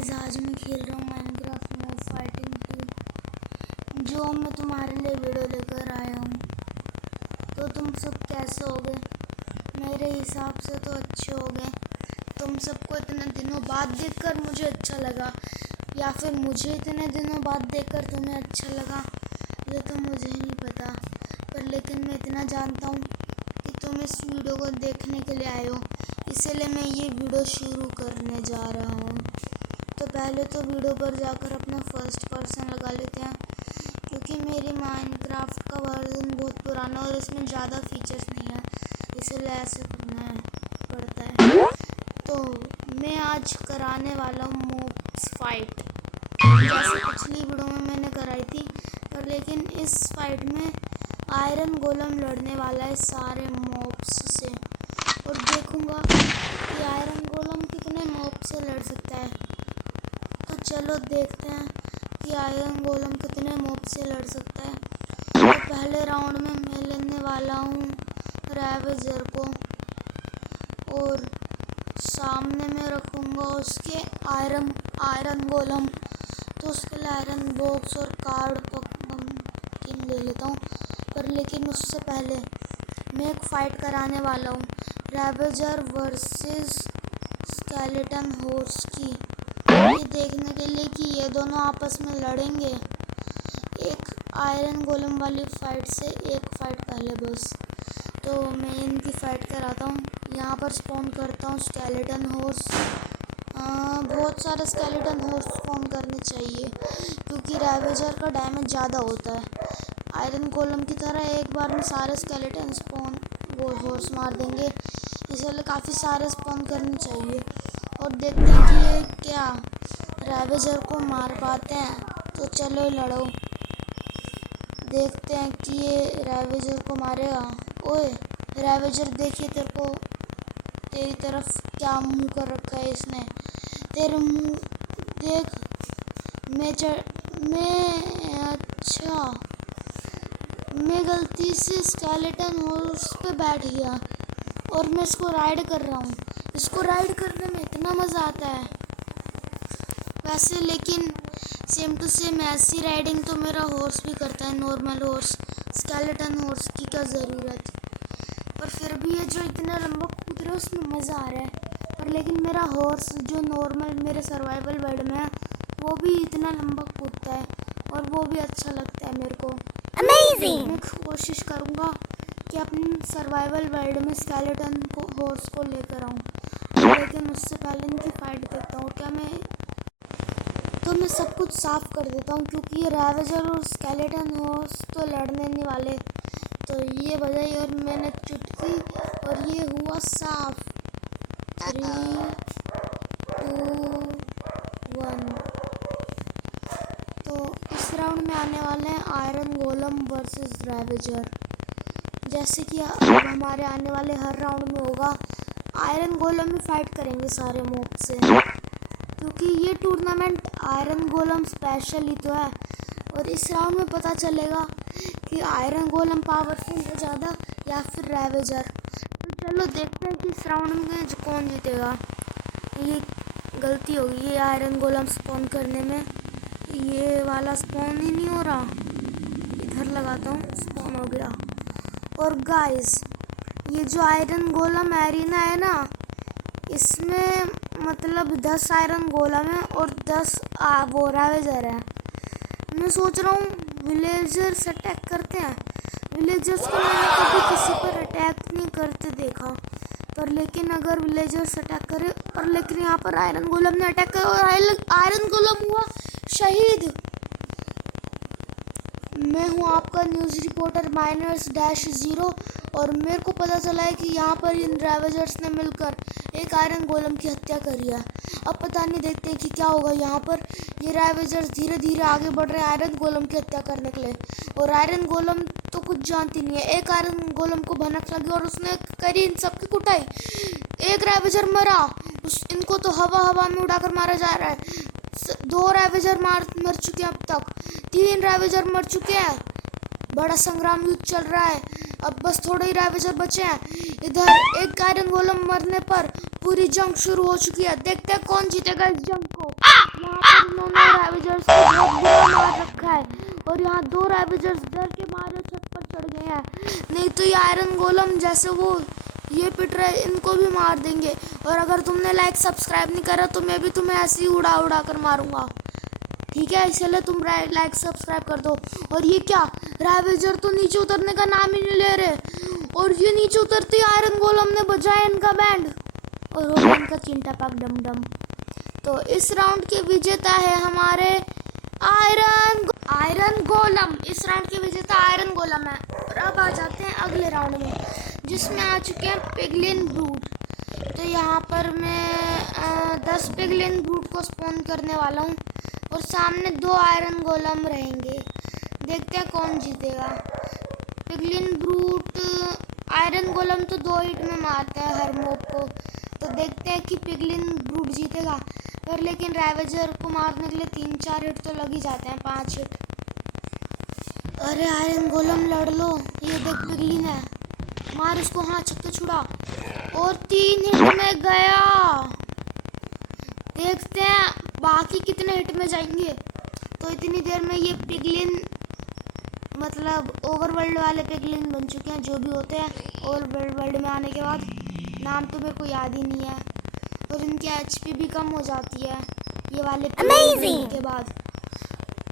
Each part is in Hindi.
गाइस, आज मैं खेल रहा हूँ माइनक्राफ्ट में फाइटिंग 2, जो मैं तुम्हारे लिए वीडियो लेकर आया हूँ। तो तुम सब कैसे हो गए? मेरे हिसाब से तो अच्छे हो गए। तुम सबको इतने दिनों बाद देखकर मुझे अच्छा लगा, या फिर मुझे इतने दिनों बाद देखकर तुम्हें अच्छा लगा, ये तो मुझे नहीं पता। पर लेकिन मैं इतना जानता हूँ कि तुम इस वीडियो को देखने के लिए आए हो, इसलिए मैं ये वीडियो शुरू करने जा रहा हूँ। तो पहले तो वीडियो पर जाकर अपना फर्स्ट पर्सन लगा लेते हैं, क्योंकि मेरी माइनक्राफ्ट का वर्जन बहुत पुराना और इसमें ज़्यादा फीचर्स नहीं है, इसलिए ऐसे करना पड़ता है। तो मैं आज कराने वाला हूँ मॉब्स फाइट, जैसे पिछली वीडियो में मैंने कराई थी। पर लेकिन इस फाइट में आयरन गोलम लड़ने वाला है सारे मॉब्स से, और देखूंगा कि आयरन गोलम कितने मॉब से लड़ सकता है। तो चलो देखते हैं कि आयरन गोलम कितने मॉब से लड़ सकता है। तो पहले राउंड में मैं लेने वाला हूँ रैवेजर को, और सामने में रखूँगा उसके आयरन गोलम। तो उसके लिए आयरन बॉक्स और कार्ड पम्पकिन ले लेता हूँ। पर लेकिन उससे पहले मैं एक फ़ाइट कराने वाला हूँ रैवेजर वर्सेस स्केलेटन हॉर्स की, ये देखने के लिए कि ये दोनों आपस में लड़ेंगे। एक आयरन गोलम वाली फ़ाइट से एक फ़ाइट पहले बस। तो मैं इनकी फ़ाइट कराता हूँ। यहाँ पर स्पॉन करता हूँ स्केलेटन हॉर्स। बहुत सारे स्केलेटन हॉर्स स्पॉन करने चाहिए, क्योंकि रैवेजर का डैमेज ज़्यादा होता है। आयरन गोलम की तरह एक बार में सारे स्केलेटन स्पॉन वो हॉर्स मार देंगे, इसलिए काफ़ी सारे स्पॉन करने चाहिए। और देखते हैं कि ये क्या रैवेजर को मार पाते हैं। तो चलो लड़ो, देखते हैं कि ये रैवेजर को मारेगा। ओए रैवेजर, देखिए तेरी तरफ क्या मुंह कर रखा है इसने। तेरे मुंह देख। मैं गलती से स्केलेटन हॉर्स पे बैठ गया और मैं इसको राइड कर रहा हूँ। इसको राइड करने में इतना मज़ा आता है वैसे, लेकिन सेम टू सेम ऐसी राइडिंग तो मेरा हॉर्स भी करता है, नॉर्मल हॉर्स। स्केलेटन हॉर्स की क्या ज़रूरत, पर फिर भी ये जो इतना लंबा कूद रहा है उसमें मज़ा आ रहा है। पर लेकिन मेरा हॉर्स जो नॉर्मल मेरे सर्वाइवल वर्ल्ड में है, वो भी इतना लंबा कूदता है और वो भी अच्छा लगता है मेरे को। अमेजिंग! मैं कोशिश करूँगा कि अपने सर्वाइवल वर्ल्ड में स्केलेटन को हॉर्स को लेकर आऊँ, लेकिन उससे पहले इनकी फाइट देखता हूँ। मैं सब कुछ साफ़ कर देता हूँ, क्योंकि ये रैवेजर और स्केलेटन हॉर्स तो लड़ने नहीं वाले। तो ये बजाई और मैंने चुटकी और ये हुआ साफ। 3, 2, 1। तो इस राउंड में आने वाले हैं आयरन गोलम वर्सेस रैवेजर। जैसे कि हमारे आने वाले हर राउंड में होगा, आयरन गोलम में फाइट करेंगे सारे मॉब से, क्योंकि ये टूर्नामेंट आयरन गोलम स्पेशल ही तो है। और इस राउंड में पता चलेगा कि आयरन गोलम पावरफुल है ज़्यादा या फिर रैवेजर। तो चलो देखते हैं कि इस राउंड में कौन जीतेगा। ये गलती होगी, ये आयरन गोलम स्पॉन करने में, ये वाला स्पॉन ही नहीं हो रहा। इधर लगाता हूँ, स्पॉन हो गया। और गाइस, ये जो आयरन गोलम एरिना है ना, इसमें मतलब 10 आयरन गोलम है और 10 वो रैवेजर है। मैं सोच रहा हूँ विलेजर्स अटैक करते हैं। विलेजर्स को मैंने कभी किसी पर अटैक नहीं करते देखा, पर लेकिन अगर विलेजर्स अटैक करे, और लेकिन यहाँ पर आयरन गोलम ने अटैक किया और आयरन गोलम हुआ शहीद। मैं हूँ आपका न्यूज़ रिपोर्टर -0, और मेरे को पता चला है कि यहाँ पर इन रैवेजर्स ने मिलकर एक आयरन गोलम की हत्या करी है। अब पता नहीं, देखते हैं कि क्या होगा। यहाँ पर ये रैवेजर्स धीरे धीरे आगे बढ़ रहे हैं आयरन गोलम की हत्या करने के लिए, और आयरन गोलम तो कुछ जानती नहीं है। एक आयरन गोलम को भनक लगी और उसने करी इन सबकी कुटाई। एक रैवेजर मरा, इनको तो हवा में उड़ाकर मारा जा रहा है। 2 रैवेजर मर चुके हैं अब तक, 3 रैवेजर मर चुके हैं। बड़ा संग्राम युद्ध चल रहा है, अब बस थोड़े ही रैवेजर बचे हैं। इधर एक आयरन गोलम मरने पर पूरी जंग शुरू हो चुकी है। देखते हैं कौन जीतेगा इस जंग को। यहाँ पर इन्होंने रैवेजर्स को बहुत बुरा मार रखा है और यहाँ 2 रैवेजर्स डर के मारे छत पर चढ़ गए हैं। नहीं तो ये आयरन गोलम जैसे वो ये पिट रहे इनको भी मार देंगे। और अगर तुमने लाइक सब्सक्राइब नहीं करा तो मैं भी तुम्हें ऐसे ही उड़ा उड़ा कर मारूंगा, ठीक है? इसलिए तुम लाइक सब्सक्राइब कर दो। और ये क्या, रैवेजर तो नीचे उतरने का नाम ही नहीं ले रहे और ये नीचे उतरते ही आयरन गोलम ने बजाया इनका बैंड और हो गया इनका चिंटा पाक डम डम। तो इस राउंड के विजेता है हमारे आयरन गोलम। इस राउंड के विजेता आयरन गोलम है। और अब आ जाते हैं अगले राउंड में, जिसमें आ चुके हैं पिगलिन ब्रूट। तो यहाँ पर मैं 10 पिगलिन ब्रूट को स्पॉन करने वाला हूँ और सामने 2 आयरन गोलम रहेंगे। देखते हैं कौन जीतेगा। पिगलिन ब्रूट आयरन गोलम तो 2 हिट में मारता है हर मॉब को, तो देखते हैं कि पिगलिन ब्रूट जीतेगा। पर लेकिन रैवेजर को मारने के लिए 3-4 हिट तो लग ही जाते हैं, 5 हिट। अरे आयरन गोलम लड़ लो, ये देख पिगलिन है, मार इसको। हाँ छक्का छुड़ा और 3 हिट में गया। देखते हैं बाकी कितने हिट में जाएंगे। तो इतनी देर में ये पिगलिन मतलब ओवरवर्ल्ड वाले पिगलिन बन चुके हैं, जो भी होते हैं ओवरवर्ल्ड में आने के बाद। नाम तो मेरे को याद ही नहीं है। और इनकी एचपी भी कम हो जाती है ये वाले पिगलिन के बाद।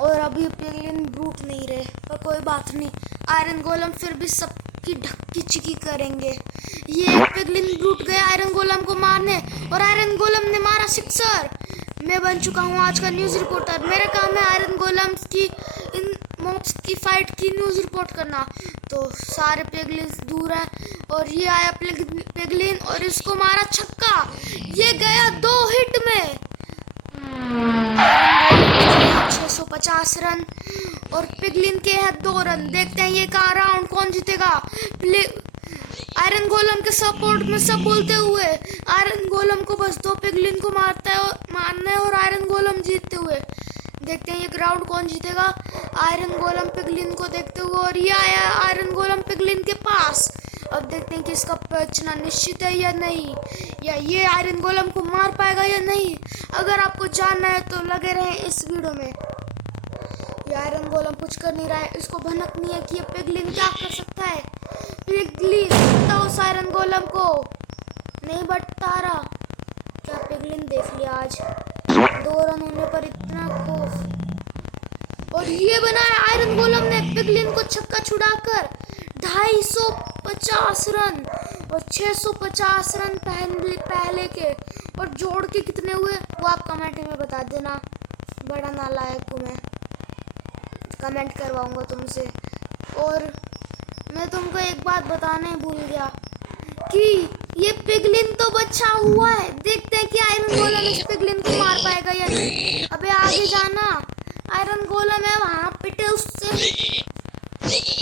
और अभी पिगलिन ब्रूट नहीं रहे, पर कोई बात नहीं, आयरन गोलम फिर भी सबकी ढक्की चिकी करेंगे। ये पिगलिन ब्रूट गए आयरन गोलम को मारने और आयरन गोलम ने मारा सिक्सर। मैं बन चुका हूँ आज का न्यूज़ रिपोर्टर। मेरा काम है आयरन गोलम की इन मॉब्स की फाइट की न्यूज़ रिपोर्ट करना। तो सारे पिगलिन दूर है और ये आया पिगलिन और इसको मारा छक्का। ये गया 2 हिट में 650 रन और पिगलिन के हैं 2 रन। देखते हैं ये का राउंड कौन जीतेगा। आयरन गोलम के सपोर्ट में सब बोलते हुए आयरन गोलम को बस 2 पिगलिन को मारना है और आयरन गोलम जीतते हुए। देखते हैं ये ग्राउंड कौन जीतेगा। आयरन गोलम पिगलिन को देखते हुए और ये आया आयरन गोलम पिगलिन के पास। अब देखते हैं कि इसका बचना निश्चित है या नहीं, या ये आयरन गोलम को मार पाएगा या नहीं। अगर आपको जानना है तो लगे रहें इस वीडियो में। ये आयरन गोलम कुछ कर नहीं रहा है, इसको भनक नहीं है कि ये पिगलिन क्या कर सकता है। पिगलिन बताओ उस आयरन गोलम को, नहीं बटता रहा। क्या पिगलिन देख लिया आज 2 रन होने पर इतना खौफ। और ये बनाया आयरन गोलम ने पिगलिन को छक्का छुड़ाकर 250 रन और 650 रन पहले के। और जोड़ के कितने हुए वो आप कमेंट में बता देना। बड़ा नालायक हूँ मैं, कमेंट करवाऊंगा तुमसे। और मैं तुमको एक बात बताने भूल गया कि ये पिगलिन तो बचा हुआ है। देखते हैं कि आयरन गोलम इस पिगलिन को मार पाएगा या नहीं। अबे आगे जाना, आयरन गोलम है वहाँ, पिटे उससे।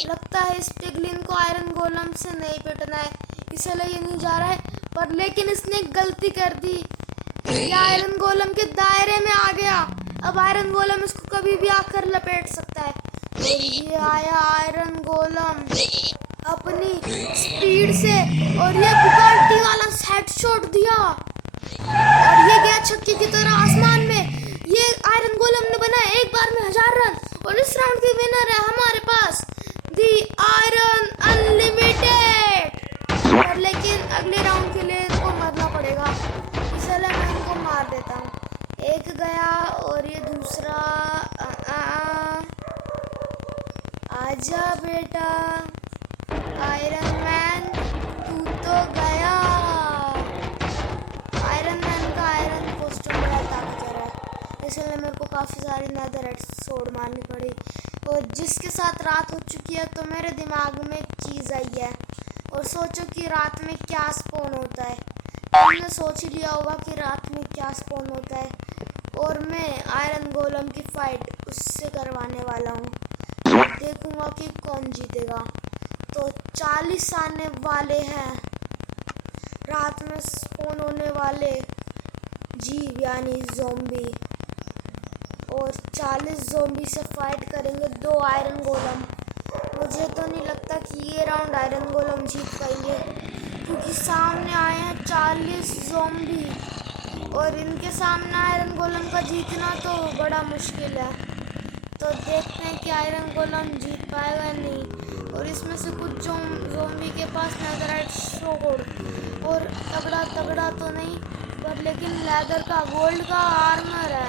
लगता है इस पिगलिन को आयरन गोलम से नहीं पिटना है, इसलिए ये नहीं जा रहा है। पर लेकिन इसने गलती कर दी, ये आयरन गोलम के दायरे में आ गया। अब आयरन गोलम इसको कभी भी आकर लपेट सकता है। और ये आया आयरन गोलम अपनी स्पीड से और ये बुगाटी वाला हेडशॉट दिया और ये गया छक्के की तरह आसमान में। ये आयरन गोलम ने बनाया एक बार में 1000 रन और इस राउंड की विनर है हमारे पास दी आयरन अनलिमिटेड। पर लेकिन अगले राउंड के लिए इनको मरना पड़ेगा, इसलिए मैं इनको मार देता हूँ। एक गया और ये दूसरा आजा बेटा आयरन मैन, तू तो गया। आयरन मैन का आयरन कॉस्ट्यूम बड़ा ताकतवर है, इसलिए मेरे को काफ़ी सारी नेदरराइट सोड मारनी पड़ी। और जिसके साथ रात हो चुकी है तो मेरे दिमाग में एक चीज़ आई है। और सोचो कि रात में क्या स्पॉन होता है। तुमने सोच ही लिया होगा कि रात में क्या स्पॉन होता है। और मैं आयरन गोलम की फाइट उससे करवाने वाला हूँ। देखूंगा कि कौन जीतेगा। तो 40 आने वाले हैं, रात में स्पॉन होने वाले जीव यानी ज़ॉम्बी। और 40 ज़ॉम्बी से फाइट करेंगे 2 आयरन गोलम। मुझे तो नहीं लगता कि ये राउंड आयरन गोलम जीत पाएंगे, क्योंकि सामने आए हैं 40 ज़ॉम्बी। और इनके सामने आयरन गोलम का जीतना तो बड़ा मुश्किल है। तो देखते हैं कि आयरन गोलम जीत पाएगा या नहीं। और इसमें से कुछ ज़ोंबी के पास नेदरराइट स्वॉर्ड और तगड़ा तगड़ा तो नहीं, पर लेकिन लेदर का गोल्ड का आर्मर है,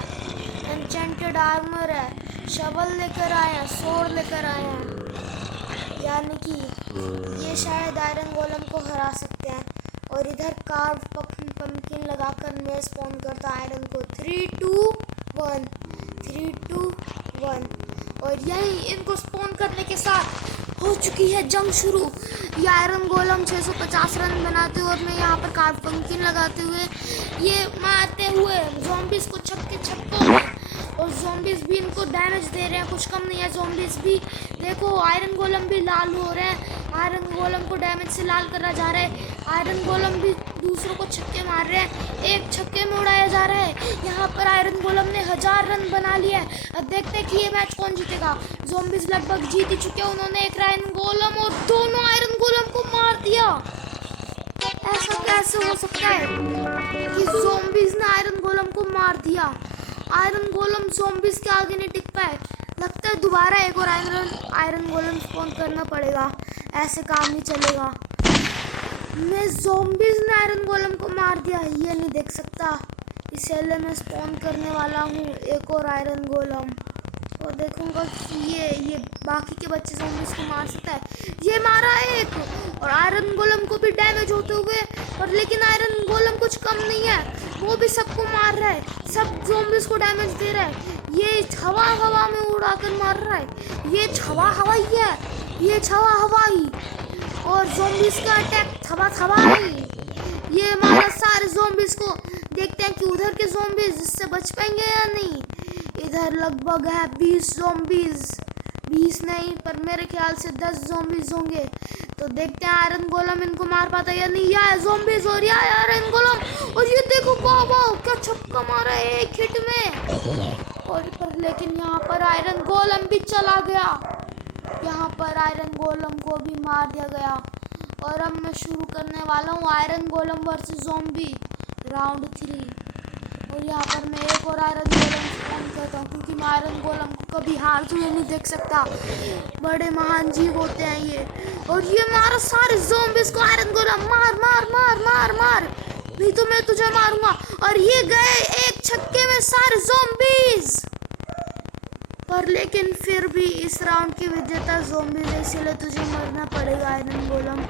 एन्चेंटेड आर्मर है, शवल लेकर आए हैं, स्वॉर्ड लेकर आए हैं, यानी कि ये शायद आयरन गोलम को हरा सकते हैं। और इधर कार्व पंपकिन लगाकर मैं स्पॉन करता आयरन को 3 2 1 3 2 1। और यही इनको स्पॉन करने के साथ हो चुकी है जंग शुरू। ये आयरन गोलम 650 रन बनाते हुए और मैं यहाँ पर कार्व पंपकिन लगाते हुए ये मारते हुए ज़ॉम्बीज़ को छक्कों में, और ज़ॉम्बीज़ भी इनको डैमेज दे रहे हैं, कुछ कम नहीं है। ज़ॉम्बीज़ भी देखो, आयरन गोलम भी लाल हो रहे हैं, आयरन गोलम को डैमेज से लाल करा जा रहा है। आयरन गोलम भी दूसरों को छक्के मार रहे हैं, एक छक्के में उड़ाया जा रहा है। यहाँ पर आयरन गोलम ने 1000 रन बना लिया है। अब देखते हैं कि ये मैच कौन जीतेगा। ज़ॉम्बीज़ लगभग जीत ही चुके हैं, उन्होंने एक आयरन गोलम और दोनों आयरन गोलम को मार दिया। ऐसा कैसे हो सकता है कि ज़ॉम्बीज़ ने आयरन गोलम को मार दिया। आयरन गोलम ज़ॉम्बीज़ के आगे नहीं टिक पाए। लगता है दोबारा एक और आयरन गोलम स्पॉन करना पड़ेगा, ऐसे काम नहीं चलेगा। मैं ज़ॉम्बीज़ ने आयरन गोलम को मार दिया, ये नहीं देख सकता, इसलिए मैं स्पॉन करने वाला हूँ एक और आयरन गोलम, और देखूंगा कि ये बाकी के बच्चे ज़ॉम्बीज़ को मार सकता है। ये मारा एक, और आयरन गोलम को भी डैमेज होते हुए, और लेकिन आयरन गोलम कुछ कम नहीं है, वो भी सबको मार रहा है, सब ज़ॉम्बीज़ को डैमेज दे रहा है। ये हवा में उड़ाकर मार रहा है, ये हवाई है, ये हवाई, और ज़ॉम्बीज़ का अटैक हवाई। ये मारा सारे ज़ॉम्बीज़ को। देखते हैं कि उधर के ज़ॉम्बीज़ इससे बच पाएंगे या नहीं। इधर लगभग है 20 ज़ॉम्बीज़, 20 नहीं पर मेरे ख्याल से 10 ज़ॉम्बीज़ होंगे। तो देखते हैं आयरन गोलम इनको मार पाता है या नहीं। या ज़ॉम्बीज़ और या आयरन गोलम, और ये देखो वाह क्या छक्का मारा है एक हिट में। और पर लेकिन यहाँ पर आयरन गोलम भी चला गया, यहाँ पर आयरन गोलम को भी मार दिया गया। और अब मैं शुरू करने वाला हूँ आयरन गोलम वर्सेस ज़ॉम्बी राउंड 3। और यहाँ पर मैं एक और आयरन गोलम स्पॉन करता हूँ, क्योंकि मैं आयरन गोलम को कभी हारते हुए नहीं देख सकता, बड़े महान जीव होते हैं ये। और ये मारा सारे ज़ॉम्बीज़ को, आयरन गोलम मार मार मार मार मार, नहीं तो मैं तुझे मारूंगा। और ये गए एक छक्के में सारे ज़ॉम्बीज़, पर लेकिन फिर भी इस राउंड की विजेता ज़ॉम्बीज़ है, इसलिए तुझे मरना पड़ेगा आयरन गोलम।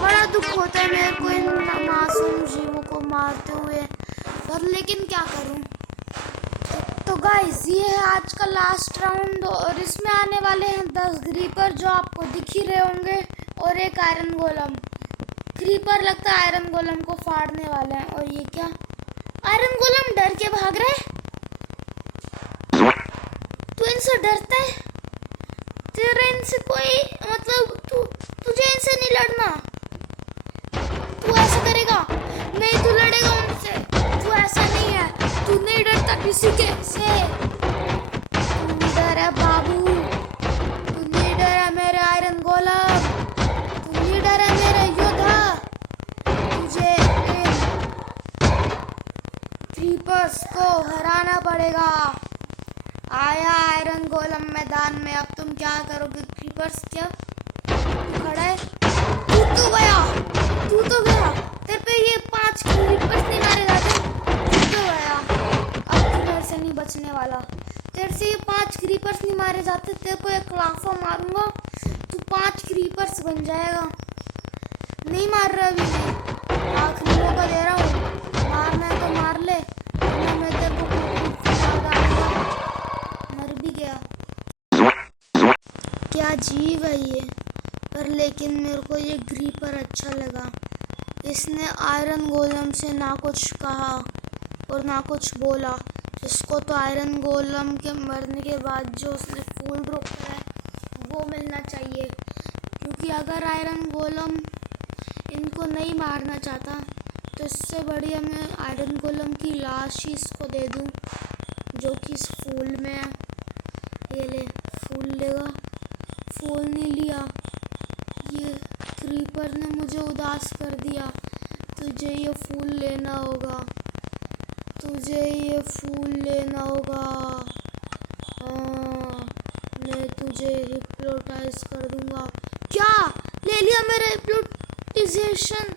बड़ा दुख होता है मेरे को इन मासूम जीवों को मारते हुए, पर लेकिन क्या करूं। तो गाइस ये है आज का लास्ट राउंड, और इसमें आने वाले हैं 10 क्रीपर जो आपको दिख ही रहे होंगे, और एक आयरन गोलम। क्रीपर लगता है आयरन गोलम को फाड़ने वाले हैं। और ये क्या, आयरन गोलम डर के भाग रहा है, तू इनसे डरता है, तेरा इनसे कोई मतलब, तुझे इनसे नहीं लड़ना, तू ऐसा करेगा नहीं, तू लड़ेगा उनसे, तू ऐसा नहीं है, तू नहीं डरता किसी के से, तू डर है बाबू, तू नहीं डर है मेरे आयरन गोलम, तू नहीं डर है मेरे योद्धा, तुझे इन क्रीपर्स को हराना पड़ेगा। आया आयरन गोलम मैदान में, अब तुम क्या करोगे क्रीपर्स, क्या खड़ा है, तू तो गया, तेरे पे ये 5 क्रीपर्स नहीं मारे जाते, तू तो गया, अब तू मेरे से नहीं बचने वाला, तेरे से ये 5 क्रीपर्स नहीं मारे जाते, तेरे को एक लाफा मारूंगा, तू 5 क्रीपर्स बन जाएगा। नहीं मार रहा अभी, आखिरी मौका दे रहा हूँ, मारना है तो मार ले, मैं तेरे को मर भी गया। क्या जीव है ये, पर लेकिन मेरे को ये क्रीपर अच्छा लगा, इसने आयरन गोलम से ना कुछ कहा और ना कुछ बोला। इसको तो आयरन गोलम के मरने के बाद जो उसने फूल रोका है वो मिलना चाहिए, क्योंकि अगर आयरन गोलम इनको नहीं मारना चाहता तो इससे बढ़िया मैं आयरन गोलम की लाश ही इसको दे दूं, जो कि इस फूल में है। ये ले, फूल लेगा, फूल नहीं लिया, ये क्रीपर ने मुझे उदास कर दिया, तुझे ये फूल लेना होगा। और पर लेकिन क्या करूं, आयरन गोलम इनको नहीं मारना चाहता तो इससे बढ़िया मैं आयरन गोलम की लाश ही इसको दे दूं, जो कि इस फूल में है। ये ले, फूल नहीं लिया, ये क्रीपर ने मुझे उदास कर दिया, तुझे ये फूल लेना होगा। तुझे ये फूल लेना होगा। हाँ, मैं तुझे हिप्नोटाइज कर दूंगा। क्या ले लिया मेरा हिप्नोटाइजेशन?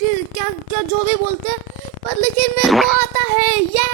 क्या क्या जो भी बोलते हैं, पर लेकिन मेरे को आता है। ये